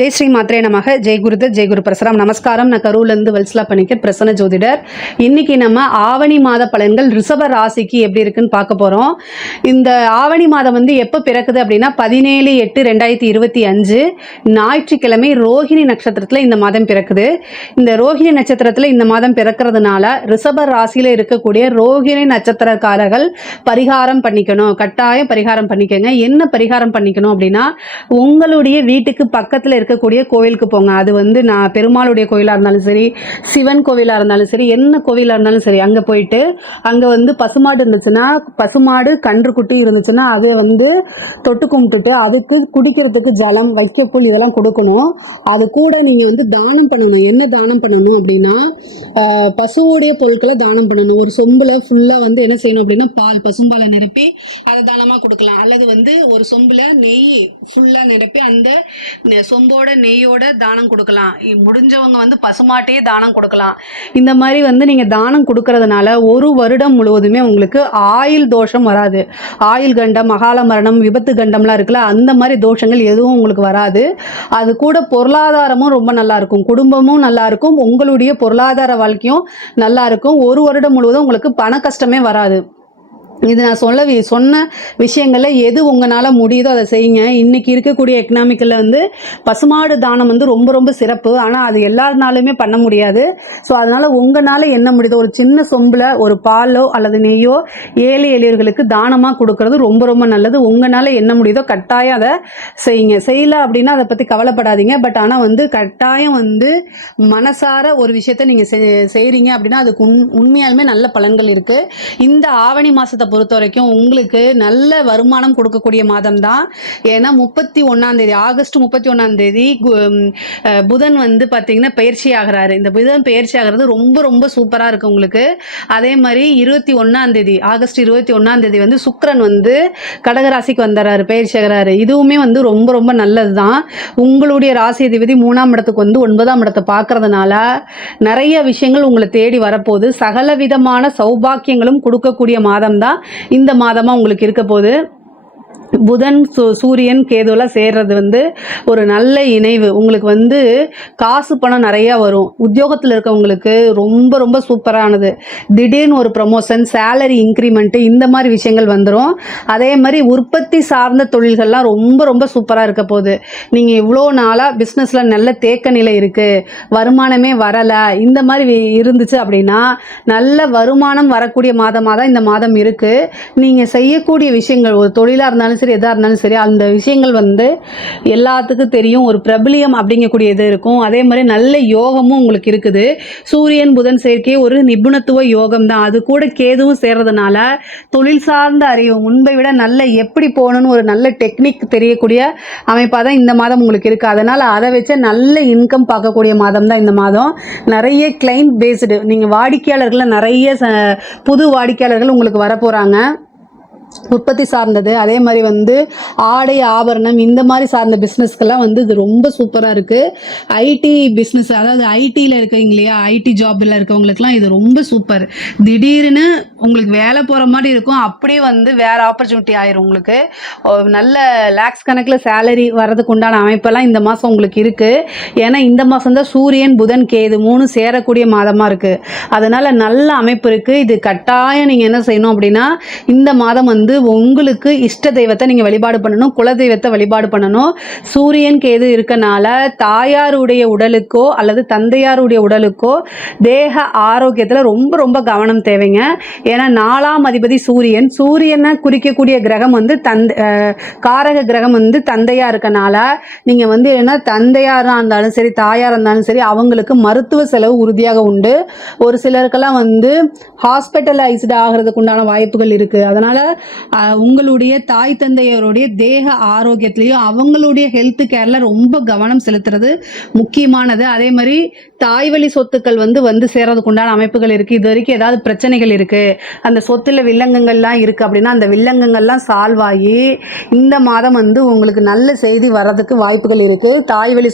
ஜெய் ஸ்ரீ மாத்திரே நமக ஜெய் குருத ஜெய் குரு பிரசரம் நமஸ்காரம் நான் கரூர்லேருந்து வல்சலா பண்ணிக்கிற பிரசன்ன ஜோதிடர் இன்னைக்கு நம்ம ஆவணி மாத பலன்கள் ரிஷப ராசிக்கு எப்படி இருக்குன்னு பார்க்க போகிறோம் இந்த ஆவணி மாதம் வந்து எப்போ பிறக்குது அப்படின்னா பதினேழு எட்டு ரெண்டாயிரத்தி இருபத்தி அஞ்சு ஞாயிற்றுக்கிழமை ரோஹிணி நட்சத்திரத்தில் இந்த மாதம் பிறக்குது இந்த ரோஹிணி நட்சத்திரத்தில் இந்த மாதம் பிறக்கிறதுனால ரிஷப ராசியில் இருக்கக்கூடிய ரோஹிணி நட்சத்திரக்காரர்கள் பரிகாரம் பண்ணிக்கணும் கட்டாயம் பரிகாரம் பண்ணிக்கோங்க என்ன பரிகாரம் பண்ணிக்கணும் அப்படின்னா உங்களுடைய வீட்டுக்கு பக்கத்தில் இருக்க இருக்கக்கூடிய கோவிலுக்கு போங்க அது வந்து நான் பெருமாளுடைய கோவிலாக இருந்தாலும் சரி சிவன் கோவிலாக இருந்தாலும் சரி என்ன கோவிலாக இருந்தாலும் சரி அங்கே போயிட்டு அங்கே வந்து பசுமாடு இருந்துச்சுன்னா பசுமாடு கன்று குட்டி இருந்துச்சுன்னா அதை வந்து தொட்டு கும்பிட்டுட்டு அதுக்கு குடிக்கிறதுக்கு ஜலம் வைக்கப்புல் இதெல்லாம் கொடுக்கணும் அது கூட நீங்கள் வந்து தானம் பண்ணணும் என்ன தானம் பண்ணணும் அப்படின்னா பசுவோடைய பொருட்களை தானம் பண்ணணும் ஒரு சொம்பில் ஃபுல்லாக வந்து என்ன செய்யணும் அப்படின்னா பால் பசும்பாலை நிரப்பி அதை தானமாக கொடுக்கலாம் அல்லது வந்து ஒரு சொம்பில் நெய் ஃபுல்லாக நிரப்பி அந்த சொம்பு அன்போட நெய்யோட தானம் கொடுக்கலாம் முடிஞ்சவங்க வந்து பசுமாட்டையே தானம் கொடுக்கலாம் இந்த மாதிரி வந்து நீங்கள் தானம் கொடுக்கறதுனால ஒரு வருடம் முழுவதுமே உங்களுக்கு ஆயில் தோஷம் வராது ஆயில் கண்டம் மகால மரணம் விபத்து கண்டம்லாம் இருக்குல்ல அந்த மாதிரி தோஷங்கள் எதுவும் உங்களுக்கு வராது அது கூட பொருளாதாரமும் ரொம்ப நல்லா இருக்கும் குடும்பமும் நல்லா இருக்கும் உங்களுடைய பொருளாதார வாழ்க்கையும் நல்லா இருக்கும் ஒரு வருடம் முழுவதும் உங்களுக்கு பண கஷ்டமே வராது இது நான் சொல்ல சொன்ன விஷயங்களில் எது உங்களால் முடியுதோ அதை செய்யுங்க இன்றைக்கி இருக்கக்கூடிய எக்கனாமிக்கலில் வந்து பசுமாடு தானம் வந்து ரொம்ப ரொம்ப சிறப்பு ஆனால் அது எல்லாருனாலுமே பண்ண முடியாது ஸோ அதனால் உங்களால் என்ன முடியுதோ ஒரு சின்ன சொம்பில் ஒரு பாலோ அல்லது நெய்யோ ஏழை எளியர்களுக்கு தானமாக கொடுக்கறது ரொம்ப ரொம்ப நல்லது உங்களால் என்ன முடியுதோ கட்டாயம் அதை செய்யுங்க செய்யலை அப்படின்னா அதை பற்றி கவலைப்படாதீங்க பட் ஆனால் வந்து கட்டாயம் வந்து மனசார ஒரு விஷயத்த நீங்கள் செய்கிறீங்க அப்படின்னா அதுக்கு உண் உண்மையாலுமே நல்ல பலன்கள் இருக்குது இந்த ஆவணி மாதத்தை பொறுத்த வரைக்கும் உங்களுக்கு நல்ல வருமானம் கொடுக்கக்கூடிய மாதம் தான் ஏன்னா முப்பத்தி ஒன்றாந்தேதி ஆகஸ்ட் முப்பத்தி ஒன்றாந்தேதி புதன் வந்து பார்த்தீங்கன்னா பயிற்சி ஆகிறாரு இந்த புதன் பயிற்சி ஆகிறது ரொம்ப ரொம்ப சூப்பராக இருக்குது உங்களுக்கு அதே மாதிரி இருபத்தி ஒன்றாந்தேதி ஆகஸ்ட் இருபத்தி ஒன்றாந்தேதி வந்து சுக்கரன் வந்து கடகராசிக்கு வந்துடுறாரு பயிற்சி ஆகிறாரு இதுவுமே வந்து ரொம்ப ரொம்ப நல்லது தான் உங்களுடைய ராசி அதிபதி மூணாம் இடத்துக்கு வந்து ஒன்பதாம் இடத்தை பார்க்கறதுனால நிறைய விஷயங்கள் உங்களை தேடி வரப்போகுது சகல விதமான சௌபாக்கியங்களும் கொடுக்கக்கூடிய மாதம் தான் இந்த மாதமாக உங்களுக்கு இருக்க போகுது புதன் சூரியன் கேதுவெல்லாம் சேர்றது வந்து ஒரு நல்ல இணைவு உங்களுக்கு வந்து காசு பணம் நிறையா வரும் உத்தியோகத்தில் இருக்கவங்களுக்கு ரொம்ப ரொம்ப சூப்பரானது திடீர்னு ஒரு ப்ரமோஷன் சேலரி இன்க்ரிமெண்ட்டு இந்த மாதிரி விஷயங்கள் வந்துடும் அதே மாதிரி உற்பத்தி சார்ந்த தொழில்கள்லாம் ரொம்ப ரொம்ப சூப்பராக இருக்க போகுது நீங்கள் இவ்வளோ நாளாக பிஸ்னஸில் நல்ல தேக்க நிலை இருக்குது வருமானமே வரலை இந்த மாதிரி இருந்துச்சு அப்படின்னா நல்ல வருமானம் வரக்கூடிய மாதமாக தான் இந்த மாதம் இருக்குது நீங்கள் செய்யக்கூடிய விஷயங்கள் ஒரு தொழிலாக இருந்தாலும் சரி எதாக இருந்தாலும் சரி அந்த விஷயங்கள் வந்து எல்லாத்துக்கும் தெரியும் ஒரு பிரபலியம் அப்படிங்கக்கூடிய இது இருக்கும் அதே மாதிரி நல்ல யோகமும் உங்களுக்கு இருக்குது சூரியன் புதன் சேர்க்கை ஒரு நிபுணத்துவ யோகம் தான் அது கூட கேதுவும் சேர்றதுனால தொழில் சார்ந்த அறிவு முன்பை விட நல்ல எப்படி போகணும்னு ஒரு நல்ல டெக்னிக் தெரியக்கூடிய அமைப்பாக தான் இந்த மாதம் உங்களுக்கு இருக்குது அதனால் அதை வச்ச நல்ல இன்கம் பார்க்கக்கூடிய மாதம் தான் இந்த மாதம் நிறைய கிளைண்ட் பேஸ்டு நீங்கள் வாடிக்கையாளர்களில் நிறைய புது வாடிக்கையாளர்கள் உங்களுக்கு வரப்போகிறாங்க உற்பத்தி சார்ந்தது அதே மாதிரி வந்து ஆடை ஆபரணம் இந்த மாதிரி சார்ந்த பிஸ்னஸ்க்கெல்லாம் வந்து இது ரொம்ப சூப்பராக இருக்குது ஐடி பிஸ்னஸ் அதாவது ஐடியில் இருக்கீங்க இல்லையா ஐடி ஜாப்பில் இருக்கவங்களுக்குலாம் இது ரொம்ப சூப்பர் திடீர்னு உங்களுக்கு வேலை போகிற மாதிரி இருக்கும் அப்படியே வந்து வேறு ஆப்பர்ச்சுனிட்டி ஆயிரும் உங்களுக்கு நல்ல லேக்ஸ் கணக்கில் சேலரி வர்றதுக்கு உண்டான அமைப்பெல்லாம் இந்த மாதம் உங்களுக்கு இருக்குது ஏன்னா இந்த மாதம் தான் சூரியன் புதன் கேது மூணு சேரக்கூடிய மாதமாக இருக்குது அதனால் நல்ல அமைப்பு இருக்குது இது கட்டாயம் நீங்கள் என்ன செய்யணும் அப்படின்னா இந்த மாதம் வந்து வந்து உங்களுக்கு இஷ்ட தெய்வத்தை நீங்கள் வழிபாடு பண்ணணும் குல தெய்வத்தை வழிபாடு பண்ணணும் சூரியன் கேது இருக்கனால தாயாருடைய உடலுக்கோ அல்லது தந்தையாருடைய உடலுக்கோ தேக ஆரோக்கியத்தில் ரொம்ப ரொம்ப கவனம் தேவைங்க ஏன்னா நாலாம் அதிபதி சூரியன் சூரியனை குறிக்கக்கூடிய கிரகம் வந்து தந்தை காரக கிரகம் வந்து தந்தையாக இருக்கனால நீங்கள் வந்து என்னென்னா தந்தையாராக இருந்தாலும் சரி தாயாராக இருந்தாலும் சரி அவங்களுக்கு மருத்துவ செலவு உறுதியாக உண்டு ஒரு சிலருக்கெல்லாம் வந்து ஹாஸ்பிட்டலைஸ்டு ஆகிறதுக்கு உண்டான வாய்ப்புகள் இருக்குது அதனால் உங்களுடைய தாய் தந்தையருடைய தேக ஆரோக்கியத்திலையும் அவங்களுடைய ஹெல்த் கேர்ல ரொம்ப கவனம் செலுத்துறது முக்கியமானது அதே மாதிரி தாய் வழி சொத்துக்கள் வந்து வந்து சேரதுக்கு உண்டான அமைப்புகள் இருக்கு இது வரைக்கும் ஏதாவது பிரச்சனைகள் இருக்கு அந்த சொத்துல வில்லங்கங்கள்லாம் இருக்கு அப்படின்னா அந்த வில்லங்கங்கள்லாம் சால்வ் ஆகி இந்த மாதம் வந்து உங்களுக்கு நல்ல செய்தி வர்றதுக்கு வாய்ப்புகள் இருக்கு தாய் வழி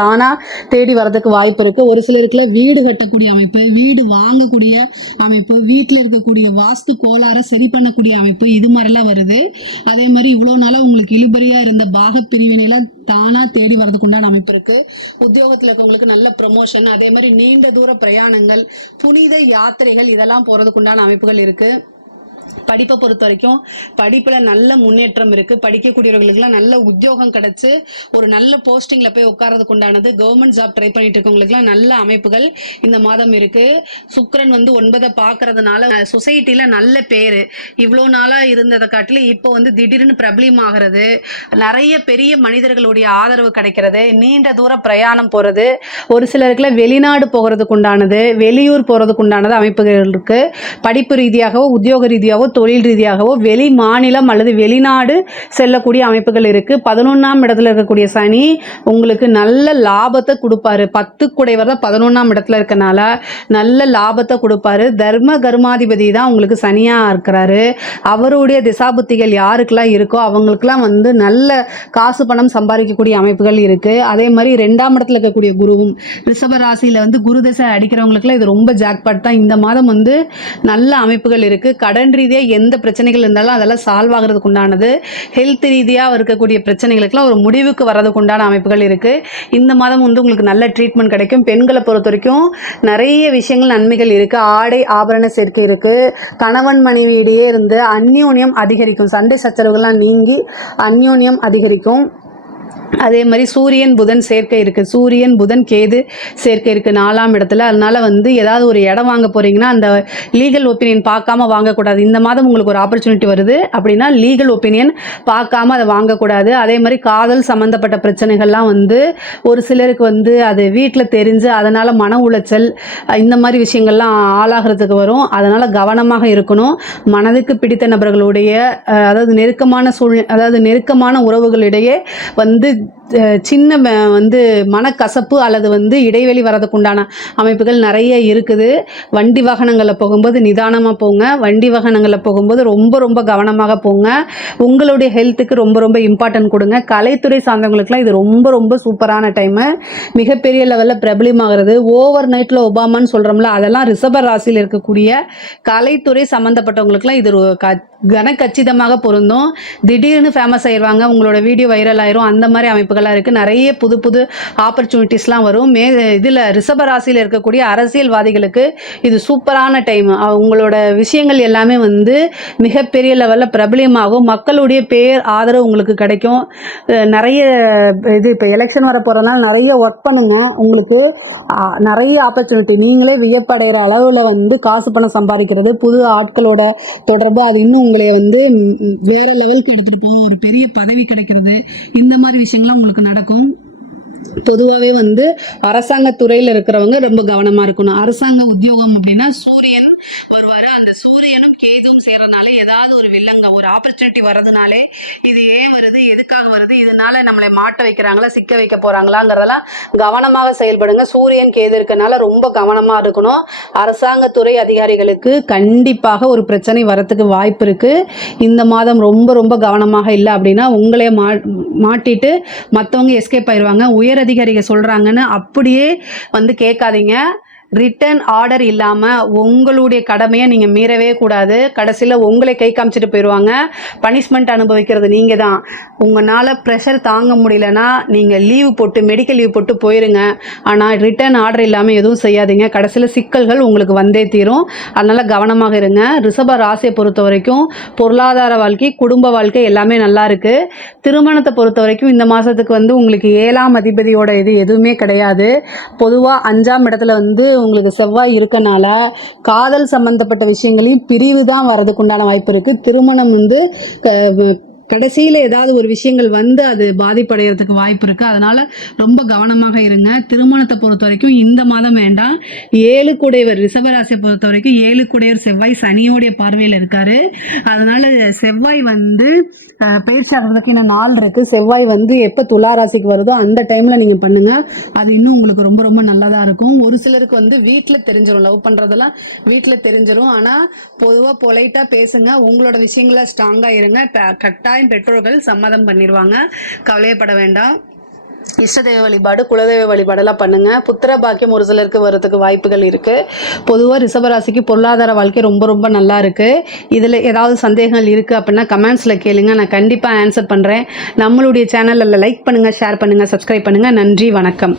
தானா தேடி வர்றதுக்கு வாய்ப்பு இருக்கு ஒரு சிலருக்குல வீடு கட்டக்கூடிய அமைப்பு வீடு வாங்கக்கூடிய அமைப்பு வீட்டில் இருக்கக்கூடிய வாஸ்து கோளாற சரி பண்ணக்கூடிய அமைப்பு இழப்பு இது மாதிரிலாம் வருது அதே மாதிரி இவ்வளோ நாளாக உங்களுக்கு இழுபறியாக இருந்த பாக பிரிவினைலாம் தானாக தேடி வரதுக்கு உண்டான அமைப்பு இருக்குது உத்தியோகத்தில் இருக்கவங்களுக்கு நல்ல ப்ரொமோஷன் அதே மாதிரி நீண்ட தூர பிரயாணங்கள் புனித யாத்திரைகள் இதெல்லாம் போகிறதுக்கு உண்டான அமைப்புகள் இருக்குது படிப்பை பொறுத்த வரைக்கும் படிப்புல நல்ல முன்னேற்றம் இருக்கு படிக்கக்கூடியவர்களுக்குலாம் நல்ல உத்தியோகம் கிடைச்சு ஒரு நல்ல போஸ்டிங்ல போய் உட்காரதுக்கு உண்டானது கவர்மெண்ட் ஜாப் ட்ரை பண்ணிட்டு இருக்கவங்களுக்குலாம் நல்ல அமைப்புகள் இந்த மாதம் இருக்கு சுக்கரன் வந்து ஒன்பதை பாக்குறதுனால சொசைட்டில நல்ல பேரு இவ்வளோ நாளா இருந்ததை காட்டில இப்போ வந்து திடீர்னு பிரபலியம் ஆகிறது நிறைய பெரிய மனிதர்களுடைய ஆதரவு கிடைக்கிறது நீண்ட தூர பிரயாணம் போறது ஒரு சிலருக்குலாம் வெளிநாடு போகிறதுக்கு உண்டானது வெளியூர் போறதுக்கு உண்டானது அமைப்புகள் இருக்கு படிப்பு ரீதியாகவோ உத்தியோக ரீதியாகவோ தொழில் ரீதியாகவோ வெளி மாநிலம் அல்லது வெளிநாடு செல்லக்கூடிய அமைப்புகள் இருக்குது பதினொன்றாம் இடத்துல இருக்கக்கூடிய சனி உங்களுக்கு நல்ல லாபத்தை கொடுப்பாரு பத்து குடைவர் தான் பதினொன்றாம் இடத்துல இருக்கனால நல்ல லாபத்தை கொடுப்பாரு தர்ம கர்மாதிபதி தான் உங்களுக்கு சனியாக இருக்கிறாரு அவருடைய திசாபுத்திகள் யாருக்கெல்லாம் இருக்கோ அவங்களுக்கெல்லாம் வந்து நல்ல காசு பணம் சம்பாதிக்கக்கூடிய அமைப்புகள் இருக்குது அதே மாதிரி ரெண்டாம் இடத்துல இருக்கக்கூடிய குருவும் ரிஷப ராசியில் வந்து குரு திசை அடிக்கிறவங்களுக்குலாம் இது ரொம்ப ஜாக்பாட் தான் இந்த மாதம் வந்து நல்ல அமைப்புகள் இருக்குது கடன் ரீதியாக எந்த பிரச்சனைகள் இருந்தாலும் அதெல்லாம் சால்வ் ஆகிறதுக்கு உண்டானது ஹெல்த் ரீதியாக இருக்கக்கூடிய பிரச்சனைகளுக்கெல்லாம் ஒரு முடிவுக்கு வரதுக்கு உண்டான அமைப்புகள் இருக்குது இந்த மாதம் வந்து உங்களுக்கு நல்ல ட்ரீட்மெண்ட் கிடைக்கும் பெண்களை பொறுத்த வரைக்கும் நிறைய விஷயங்கள் நன்மைகள் இருக்குது ஆடை ஆபரண சேர்க்கை இருக்குது கணவன் மனைவியிடையே இருந்து அந்யோன்யம் அதிகரிக்கும் சண்டை சச்சரவுகள்லாம் நீங்கி அந்யோன்யம் அதிகரிக்கும் அதே மாதிரி சூரியன் புதன் சேர்க்கை இருக்குது சூரியன் புதன் கேது சேர்க்கை இருக்குது நாலாம் இடத்துல அதனால் வந்து ஏதாவது ஒரு இடம் வாங்க போகிறீங்கன்னா அந்த லீகல் ஒப்பீனியன் பார்க்காம வாங்கக்கூடாது இந்த மாதம் உங்களுக்கு ஒரு ஆப்பர்ச்சுனிட்டி வருது அப்படின்னா லீகல் ஒப்பீனியன் பார்க்காம அதை வாங்கக்கூடாது அதே மாதிரி காதல் சம்மந்தப்பட்ட பிரச்சனைகள்லாம் வந்து ஒரு சிலருக்கு வந்து அது வீட்டில் தெரிஞ்சு அதனால் மன உளைச்சல் இந்த மாதிரி விஷயங்கள்லாம் ஆளாகிறதுக்கு வரும் அதனால் கவனமாக இருக்கணும் மனதுக்கு பிடித்த நபர்களுடைய அதாவது நெருக்கமான சூழ் அதாவது நெருக்கமான உறவுகளிடையே வந்து could சின்ன வந்து மனக்கசப்பு அல்லது வந்து இடைவெளி வரதுக்குண்டான அமைப்புகள் நிறைய இருக்குது வண்டி வாகனங்களில் போகும்போது நிதானமாக போங்க வண்டி வாகனங்களில் போகும்போது ரொம்ப ரொம்ப கவனமாக போங்க உங்களுடைய ஹெல்த்துக்கு ரொம்ப ரொம்ப இம்பார்ட்டன்ட் கொடுங்க கலைத்துறை சார்ந்தவங்களுக்குலாம் இது ரொம்ப ரொம்ப சூப்பரான டைமு மிகப்பெரிய லெவலில் பிரபலமாகிறது ஓவர் நைட்டில் ஒபாமான்னு சொல்கிறோம்ல அதெல்லாம் ரிசர்வ ராசியில் இருக்கக்கூடிய கலைத்துறை சம்மந்தப்பட்டவங்களுக்குலாம் இது கன கச்சிதமாக பொருந்தும் திடீர்னு ஃபேமஸ் ஆயிடுவாங்க உங்களோட வீடியோ வைரல் ஆயிரும் அந்த மாதிரி அமைப்பு வாய்ப்புகளாக இருக்குது நிறைய புது புது ஆப்பர்ச்சுனிட்டிஸ்லாம் வரும் மே இதில் ராசியில் இருக்கக்கூடிய அரசியல்வாதிகளுக்கு இது சூப்பரான டைம் அவங்களோட விஷயங்கள் எல்லாமே வந்து மிகப்பெரிய லெவலில் பிரபலியமாகும் மக்களுடைய பேர் ஆதரவு உங்களுக்கு கிடைக்கும் நிறைய இது இப்போ எலெக்ஷன் வர போகிறதுனால நிறைய ஒர்க் பண்ணுங்க உங்களுக்கு நிறைய ஆப்பர்ச்சுனிட்டி நீங்களே வியப்படைகிற அளவில் வந்து காசு பணம் சம்பாதிக்கிறது புது ஆட்களோட தொடர்பு அது இன்னும் உங்களை வந்து வேற லெவலுக்கு எடுத்துகிட்டு போகும் ஒரு பெரிய பதவி கிடைக்கிறது இந்த மாதிரி விஷயங்கள்லாம் உங்களுக்கு நடக்கும் பொதுவாகவே வந்து அரசாங்க துறையில் இருக்கிறவங்க ரொம்ப கவனமாக இருக்கணும் அரசாங்க உத்தியோகம் அப்படின்னா சூரியன் ஒருவரை அந்த சூரியனும் கேதும் சேர்றதுனால ஏதாவது ஒரு வில்லங்க ஒரு ஆப்பர்ச்சுனிட்டி வர்றதுனாலே இது ஏன் வருது எதுக்காக வருது இதனால நம்மளை மாட்ட வைக்கிறாங்களா சிக்க வைக்க போறாங்களாங்கிறதெல்லாம் கவனமாக செயல்படுங்க சூரியன் கேது இருக்கனால ரொம்ப கவனமா இருக்கணும் அரசாங்கத்துறை அதிகாரிகளுக்கு கண்டிப்பாக ஒரு பிரச்சனை வரத்துக்கு வாய்ப்பு இருக்கு இந்த மாதம் ரொம்ப ரொம்ப கவனமாக இல்லை அப்படின்னா உங்களே மா மாட்டிட்டு மற்றவங்க எஸ்கேப் ஆயிடுவாங்க உயர் அதிகாரிகள் சொல்றாங்கன்னு அப்படியே வந்து கேட்காதீங்க ரிட்டர்ன் ஆர்டர் இல்லாமல் உங்களுடைய கடமையை நீங்கள் மீறவே கூடாது கடைசியில் உங்களை கை காமிச்சிட்டு போயிடுவாங்க பனிஷ்மெண்ட் அனுபவிக்கிறது நீங்கள் தான் உங்களால் ப்ரெஷர் தாங்க முடியலன்னா நீங்கள் லீவு போட்டு மெடிக்கல் லீவ் போட்டு போயிருங்க ஆனால் ரிட்டர்ன் ஆர்டர் இல்லாமல் எதுவும் செய்யாதீங்க கடைசியில் சிக்கல்கள் உங்களுக்கு வந்தே தீரும் அதனால் கவனமாக இருங்க ரிஷப ராசியை பொறுத்த வரைக்கும் பொருளாதார வாழ்க்கை குடும்ப வாழ்க்கை எல்லாமே நல்லா இருக்கு திருமணத்தை பொறுத்த வரைக்கும் இந்த மாதத்துக்கு வந்து உங்களுக்கு ஏழாம் அதிபதியோட இது எதுவுமே கிடையாது பொதுவாக அஞ்சாம் இடத்துல வந்து உங்களுக்கு செவ்வாய் இருக்கனால காதல் சம்பந்தப்பட்ட விஷயங்களையும் பிரிவு தான் வர்றதுக்கு உண்டான வாய்ப்பு இருக்குது திருமணம் வந்து கடைசியில் ஏதாவது ஒரு விஷயங்கள் வந்து அது பாதிப்படைகிறதுக்கு வாய்ப்பு இருக்குது அதனால் ரொம்ப கவனமாக இருங்க திருமணத்தை பொறுத்த வரைக்கும் இந்த மாதம் வேண்டாம் ஏழு குடையவர் ரிஷபராசியை பொறுத்த வரைக்கும் ஏழு குடையவர் செவ்வாய் சனியோடைய பார்வையில் இருக்கார் அதனால் செவ்வாய் வந்து பயிற்சி ஆகிறதுக்கு இன்னும் நாள் இருக்குது செவ்வாய் வந்து எப்போ துளாராசிக்கு வருதோ அந்த டைமில் நீங்கள் பண்ணுங்கள் அது இன்னும் உங்களுக்கு ரொம்ப ரொம்ப நல்லதாக இருக்கும் ஒரு சிலருக்கு வந்து வீட்டில் தெரிஞ்சிடும் லவ் பண்ணுறதெல்லாம் வீட்டில் தெரிஞ்சிடும் ஆனால் பொதுவாக பொலைட்டாக பேசுங்க உங்களோட விஷயங்களை ஸ்ட்ராங்காக இருங்க கரெக்டாக கட்டாயம் பெற்றோர்கள் சம்மதம் பண்ணிடுவாங்க கவலையப்பட வேண்டாம் இஷ்டதெய்வ வழிபாடு குலதெய்வ வழிபாடெல்லாம் பண்ணுங்க புத்திர பாக்கியம் ஒரு சிலருக்கு வர்றதுக்கு வாய்ப்புகள் இருக்கு பொதுவாக ரிஷபராசிக்கு பொருளாதார வாழ்க்கை ரொம்ப ரொம்ப நல்லா இருக்கு இதில் ஏதாவது சந்தேகங்கள் இருக்கு அப்படின்னா கமெண்ட்ஸில் கேளுங்க நான் கண்டிப்பாக ஆன்சர் பண்ணுறேன் நம்மளுடைய சேனலில் லைக் பண்ணுங்க ஷேர் பண்ணுங்க சப்ஸ்கிரைப் பண்ணுங்க நன்றி வணக்கம்